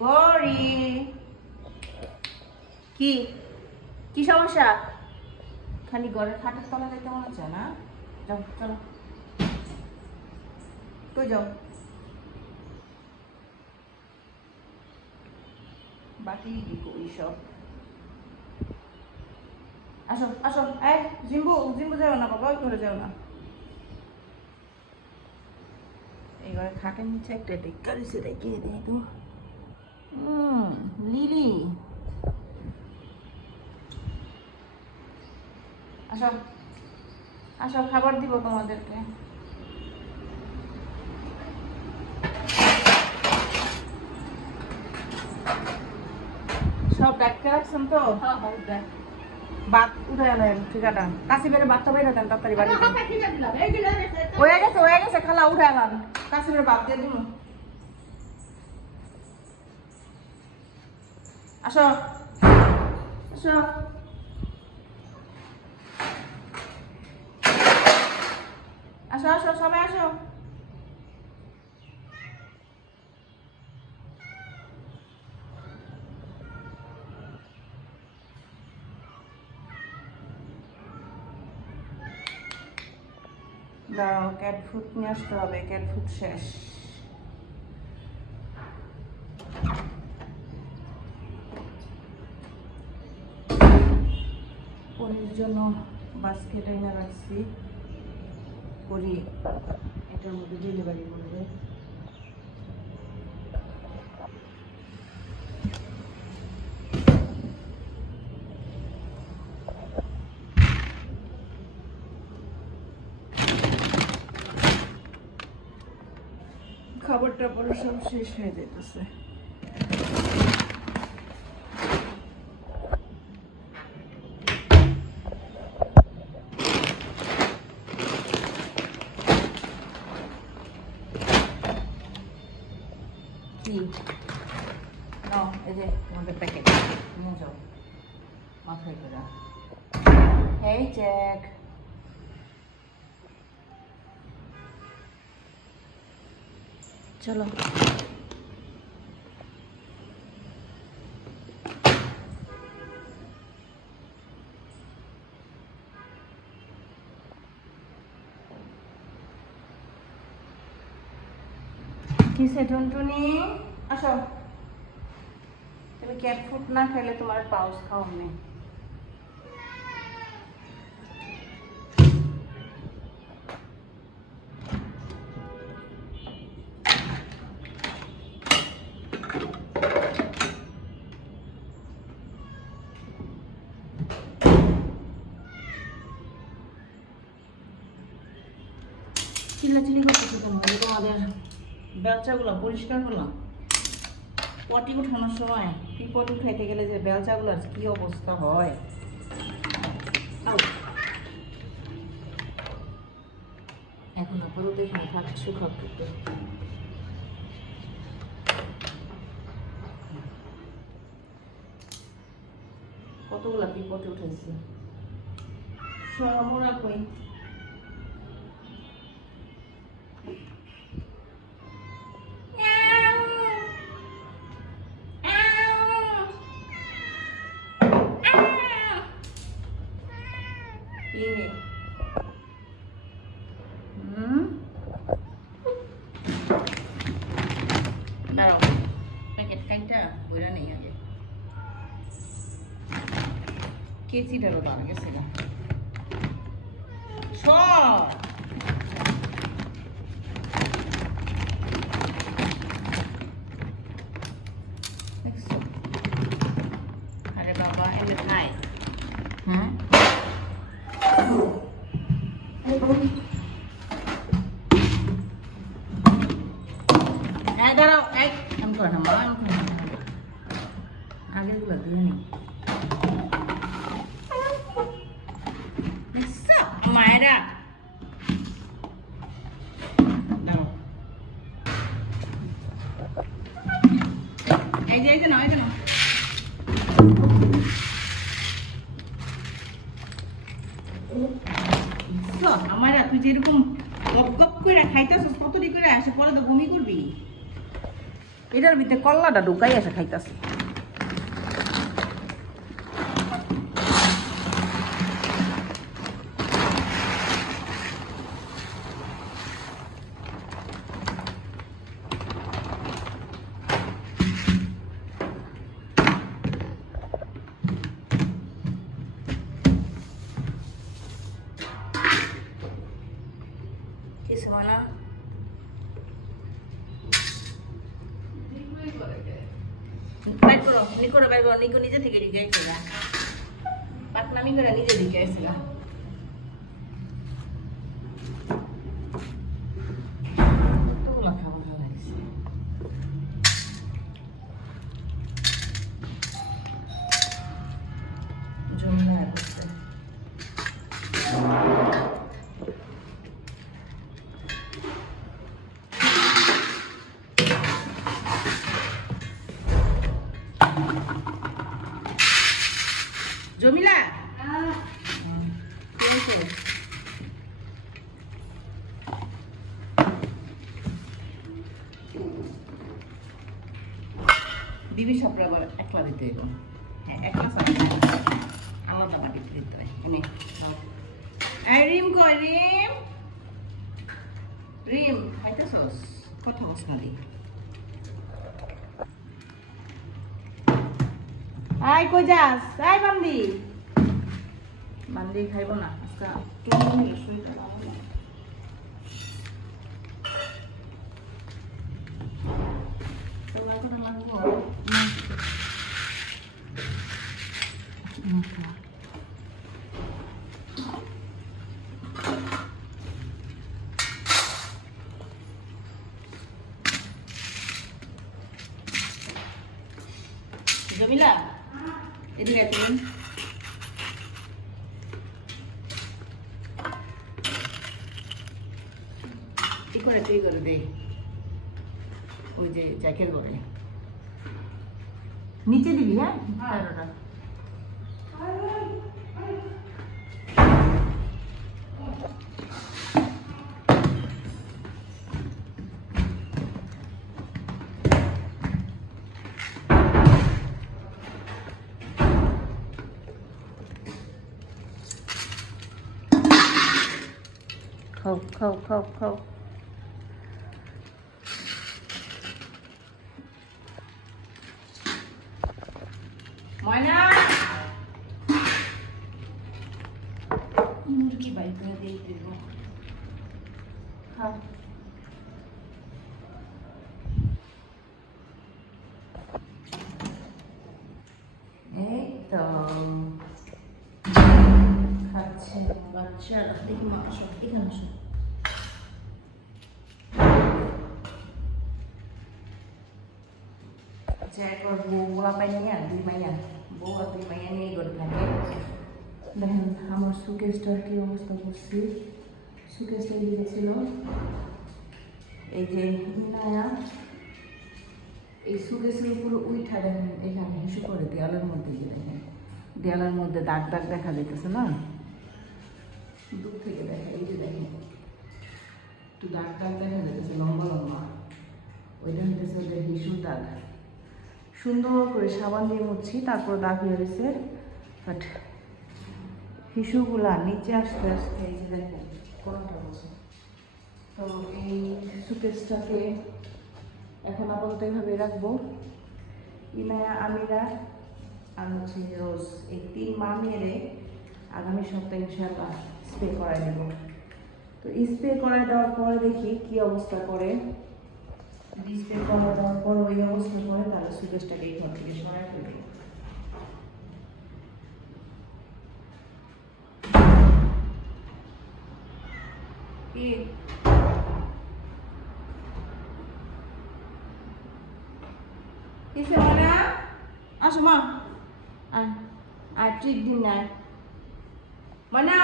পরি কি কি সমস্যা? খালি ঘরের খাটের তলা যাইতে মনে হচ্ছে না? যাও চলো, কই যাও? বাকি কই সব? আসো আসো, এই জিম্বু জিম্বু যাও না বাবা, ওই করে যাও না। এই ঘরে খাটের নিচে একটা টেক্কা দিছে, রেখে দিই তো। লিলি আসো আসো, খাবার দিব তোমাদেরকে। সব ডাক্তার রাখছেন তো? ভাত উঠে আনেন, ঠিকাটা কাশি বেড়ে ভাতটা বেড়ে দেন তাড়াতাড়ি বাড়ি। হয়ে গেছে খালা, উঠে আনান, কাশি বেড়ে ভাত দিয়ে দিন। আসো আসো, আসো আসো সবাই আসো। দাঁড়াও, ক্যাট ফুড নিয়ে আসতে হবে, ক্যাট ফুড শেষ। পরির জন্য বাস্কেট এনে রাখছি, পরি এটার মধ্যে ডেলিভারি করবে। খাবার টাবার সব শেষ হয়ে যেতেছে। কি নাও, এই যে তোমাদের প্যাকেট নিয়ে যাও, মাথায় করে। এই জ্যাক, চলো। কিসে টুনটুনি? আসো, তুমি ক্যাট ফুড না খেলে তোমার পাউস খাওয়া নেই। চিল্লাচিল্লি করতেছো কেন? তোমাদের বেলচাগুলো পরিষ্কার করলাম, পটি উঠানোর সময় পটি উঠাইতে গেলে যে বেলচাগুলোর কি অবস্থা হয়। এখন আপাতত এখানে থাক, শুকাক একটু। কতগুলা পটি উঠেছে, সরমোরা কই? দাঁড়াও, প্যাকেট কাইটা বইরা নেই আগে, কেচিটারও দাঁড়া গেছে না সব। আরে বাবা এমনি খাই। হ্যাঁ দাঁড়াও, আমি করে না মা, আগেগুলো দিয়ে নি মায়েরা। এই যে না, এই যে না, আমার তুই যেরকম গপ গপ করে খাইতেছিস কতটি করে আসে, পরে তো বমি করবি। এটার ভিতরে কল্লাটা ঢুকাই আসে খাইতেছে। কিছু মানে বাইর করো, নিকোরে বাইর করো, নিকো নিজে থেকে ঢুকে আসছিল, পাকনামি করে নিজে ঢুকে আসছিল। কতগুলো খাবার ভালো লাগছে। জমলা করছে। জমিলা বিবি সাপড়া আবার একলা দিতে হইব। হ্যাঁ, একলা আলাদা বাড়িতে দিতে হয়। এনে রিম কই রিম, রিম খাইতেছস? কথা বস না দি। আই কই যাস? আই বান্দি, বান্দি খাইব না আজকে। তুমি শরীরটা ভালো না। তোমার কথা লাগবো। জমিলা এদিকে তুমি কি করে তুই করে দে, ওই যে জ্যাকের করে নিচে দিবি। হ্যাঁ খাও খাও খাও খাও। ময়না মুরগি বাই করে দিয়ে দেব, খাও। এই তো খাচ্ছে বাচ্চা। দেখি মা সব এখানে আসো। একবার বউগুলা পাই নিয়ে দুই মাইয়া, বউ আর দুই মাইয়া নিয়ে করে থাকে। দেখেন আমার সুকেশটার কি অবস্থা করছি। সুকেশটা দিয়েছিল এই যে ইনায়া, এই সুকেশের উপরে উইঠা দেখেন এখানে হিসু করে দেয়ালের মধ্যে গিয়ে দেখেন, দেয়ালের মধ্যে দাগ দাগ দেখা যাইতেছে না, দূর থেকে দেখা। এই যে দেখেন একটু দাগ দাগ দেখা যাইতেছে লম্বা লম্বা, ওইটা হইতেছে ওদের হিসুর দাগ। সুন্দর করে সাবান দিয়ে মুছছি, তারপর দাগ হয়ে গেছে। বাট হিসুগুলা নিচে আসতে আসতে এই যে দেখেন কোনটা বসে। তো এই সুকেশটাকে এখন আপাতত এইভাবে রাখবো। ইনায়া, আমিরা আর হচ্ছে রোজ, এই 3 মা মেরে আগামী সপ্তাহে ইনশাআল্লাহ স্প্রে করাই দেবো। তো স্প্রে করাই দেওয়ার পরে দেখি কি অবস্থা করে। স্প্রে করা দেওয়ার পর ওই অবস্থা করে তাহলে সুকেশটাকে এই ঘর থেকে সরাই ফেলবে। কি কিসে মানে আসো মা, আয় আয় ট্রিট দিন না মানে।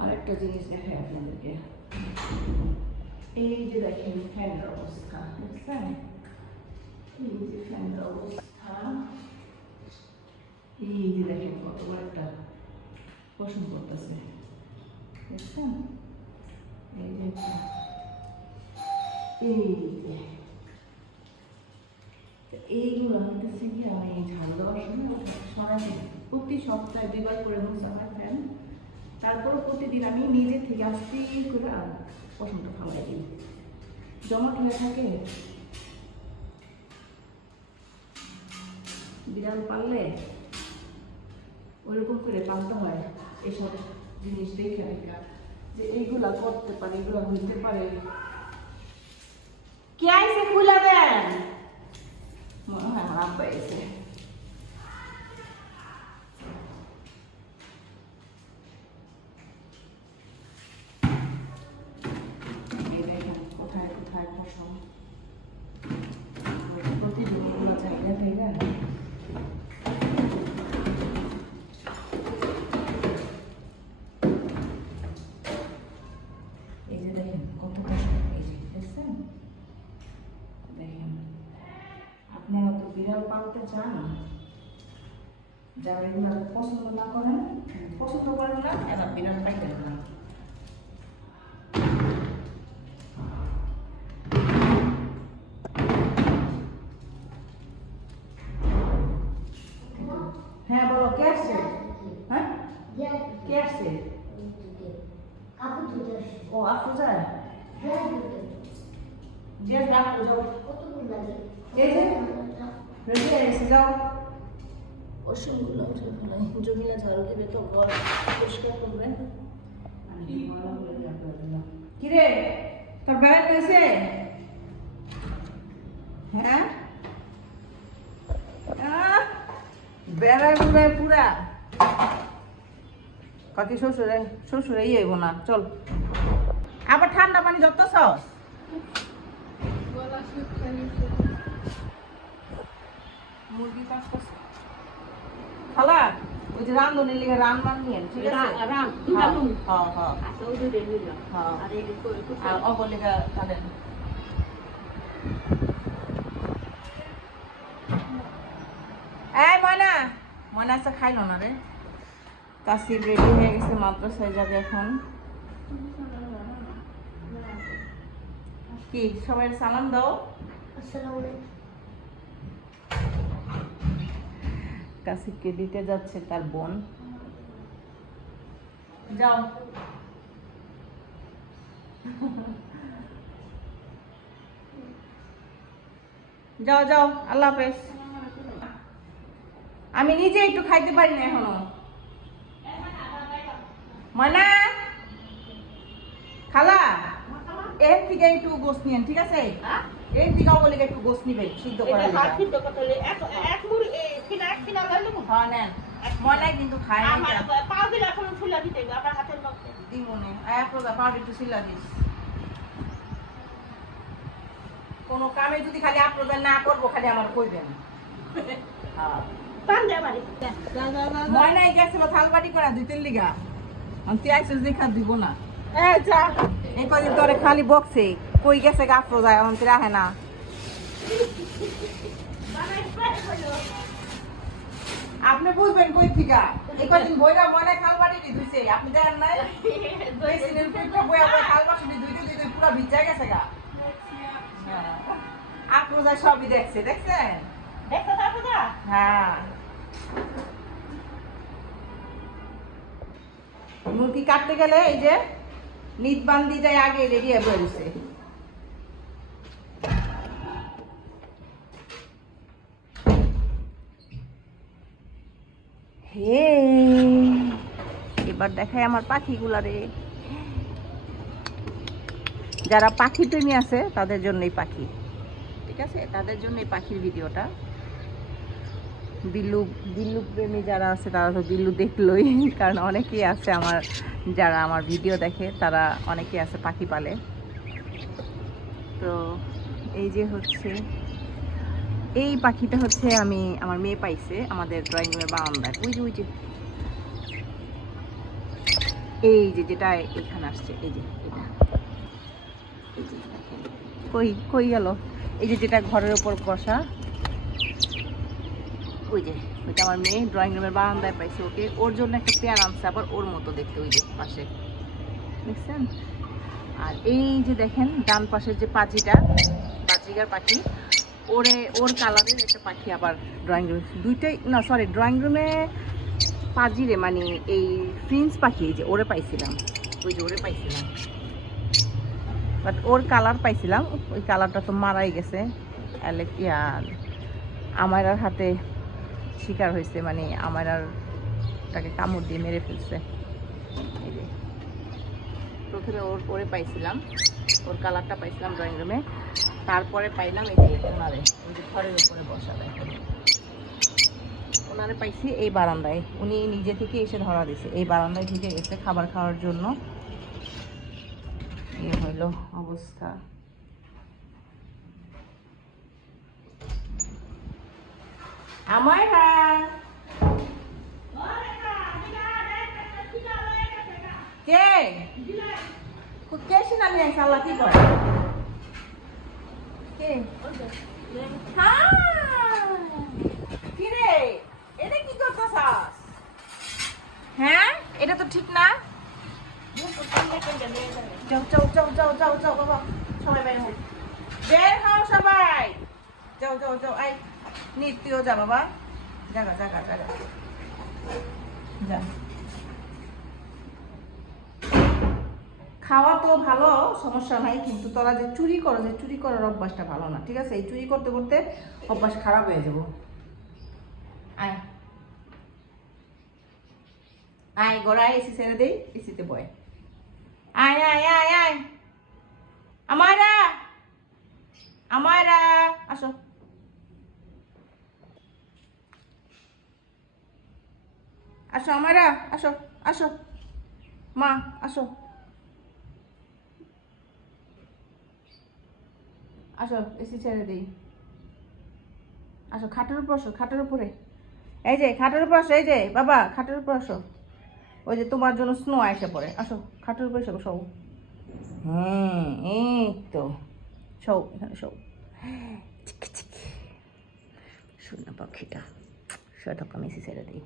আরেকটা জিনিস দেখাই আপনাদেরকে, এই যে দেখেন ফ্যানের অবস্থা, বুঝছেন? এই যে ফ্যানের অবস্থা, এই যে দেখেন কত বড় একটা পছন্দ করতেছে, বুঝছেন? এই যে এই যে এইগুলো হতেছে কি আমি ঝাড়ু দেওয়ার সময় সরাতে প্রতি সপ্তাহে 2বার করে মোছা হয় ফ্যান। তারপরে প্রতিদিন আমি নিজে থেকে আস্তে করে পছন্দ ফালাই দিই, জমাট হয়ে থাকে। বিড়াল পাললে ওইরকম করে পালতে হয় এসব জিনিস দেখে দেখা যে এইগুলা করতে পারে, এগুলো হইতে পারে। কে আইসে খুলে দেন, মনে হয় আমার আব্বা এসে। কোথায় কোথায় ফসল প্রতিদিন এগুলো জায়গা জায়গা এই যে দেখেন কত কষ্ট। এই যে দেখছেন, দেখেন আপনারা তো বিড়াল পালতে চান, যারা এগুলো পছন্দ না করেন, পছন্দ করেন না, এরা বিড়াল পাইতেন না। হ্যাঁ বলো, কে আসছে? হ্যাঁ কে আসছে? ও আপু যায় যে ডাক যাও, এই যে রেডি হয়ে গেছে, যাও ওষুধগুলো উঠে ফেলাই। জমিলা ঝাড়ু দেবে তো ঘর পরিষ্কার করবে। কিরে তোর বেড়াতে হয়েছে? হ্যাঁ বেড়ায় বেড়ায় পুরা কাকি শ্বশুরে শ্বশুরে ইয়ে হইব না। চল আবার ঠান্ডা পানি যত সস মুরগি চাষ করছে খালা, ওই যে রান্ধনের লিগে রান্নার নিয়ে ঠিক আছে, অবলিগা তাদের এই ময়না ময়না আছে খাইল না রে। কাশির রেডি হয়ে গেছে, মাদ্রাসায় যাবে এখন। কি সবাই সালাম দাও। কাশিকে দিতে যাচ্ছে তার বোন। যাও যাও যাও, আল্লাহ হাফেজ। আমি নিজে একটু খাইতে পারি না এখনো। ময়না খালা এর থেকে একটু গোস নিয়েন, ঠিক আছে? এর থেকে বলে একটু গোস নিবেন সিদ্ধ করা নেন। ময়না কিন্তু খায় না, দিমনে পাউডার একটু সিলা দিস। কোনো কামে যদি খালি আপনাদের না করবো, খালি আমার কইবেন। ময়নাই গেছিল থালবাটি করা 2-3 লিগা, তুই আইসিস দেখা দিব না। এই কদিন তোরে খালি বকছে, কই গেছে গাফরো যায় অন্তরে আহে না। আপনি বুঝবেন কই থিকা, এই কদিন বইরা ময়না খালবাটি দিছে, আপনি দেখেন নাই? দুই সিনের পেটটা বইয়া বইয়া খালবাটি দুইতে পুরো ভিজা গেছে গা। আপনি যায় সবই দেখছে, দেখছেন? হ্যাঁ মুরগি কাটতে গেলে এই যে নিত বান্দি যায় আগে রেডি হয়ে বসে। হে এবার দেখায় আমার পাখিগুলারে। যারা পাখি প্রেমী আছে তাদের জন্যই পাখি, ঠিক আছে? তাদের জন্যই পাখির ভিডিওটা। বিল্লু প্রেমী যারা আছে তারা তো বিল্লু দেখলোই, কারণ অনেকেই আছে আমার যারা আমার ভিডিও দেখে, তারা অনেকেই আছে পাখি পালে। তো এই যে হচ্ছে এই পাখিটা হচ্ছে আমার মেয়ে পাইছে আমাদের ড্রয়িং রুমের বারান্দায়। ওই যে এই যে যেটা এখানে আসছে, এই যে এটা কই গেল, এই যে যেটা ঘরের উপর বসা, ওই যে ওইটা আমার মেয়ে ড্রয়িং রুমের বারান্দায় পাইছে। ওকে ওর জন্য একটা পেয়ার আনছে, আবার ওর মতো দেখতে, ওই যে পাশে দেখছেন। আর এই যে দেখেন ডান পাশের যে পাজিটা, বাজিগার পাখি, ওর কালারের একটা পাখি আবার ড্রয়িং রুমে, দুইটাই না সরি, ড্রয়িং রুমে পাজিরে মানে এই প্রিন্স পাখি, এই যে ওরে পাইছিলাম, ওই যে ওরে পাইছিলাম, বাট ওর কালার পাইছিলাম, ওই কালারটা তো মারাই গেছে, আমার আর হাতে শিকার হয়েছে, মানে আমার আর তাকে কামড় দিয়ে মেরে ফেলছে। এই যে প্রথমে ওরে পাইছিলাম, ওর কালারটা পাইছিলাম ড্রয়িং রুমে, তারপরে পাইলাম এই যে ওনারে, ওই যে ঘরের উপরে বসা দেখেন, ওনারে পাইছি এই বারান্দায়, উনি নিজে থেকে এসে ধরা দিছে, এই বারান্দায় ঢুকে গেছে খাবার খাওয়ার জন্য। এই হইল অবস্থা। আমার কে কে শুনানি আছে আল্লাহ কি করে কে কি রে, এটা কি করতেছাস? হ্যাঁ এটা তো ঠিক না। যাও যাও যাও যাও যাও যাও বাবা, সবাই বের হও, বের হও সবাই, যাও যাও যাও, আই নিত্যও যা বাবা, জাগা জাগা জাগা যা। খাওয়া তো ভালো, সমস্যা নাই, কিন্তু তোরা যে চুরি করো, যে চুরি করার অভ্যাসটা ভালো না, ঠিক আছে? এই চুরি করতে করতে অভ্যাস খারাপ হয়ে যাবো। আয় আয় গড়াই, এসি ছেড়ে দেই, এসিতে বয়, আয় আয় আয় আয়, আমারা আমারা আসো, আসো আমারা, আসো আসো মা, আসো আসো, এসি ছেড়ে দিই, আসো খাটের উপর আসো, খাটের উপরে, এই যে খাটের উপর আসো, এই যে বাবা খাটের উপর আসো, ওই যে তোমার জন্য স্নো আইসা পড়ে, আসো খাটের উপরে এসো, সৌ, হ্যাঁ এই তো, সৌ এখানে সৌ, চিকি চিকি শূন্য পাখিটা, সেটা আমি এসি ছেড়ে দিই।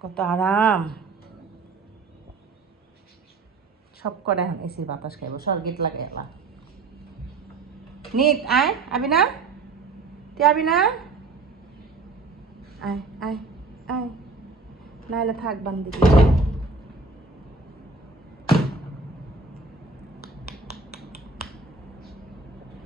কত আরাম, সব করে এখন এসির বাতাস খাইব, স্বর্গীত লাগে এলা। নিত আয়, আবি না, তুই আবি না, আয় আয় আয়, নাহলে থাক বান্দি।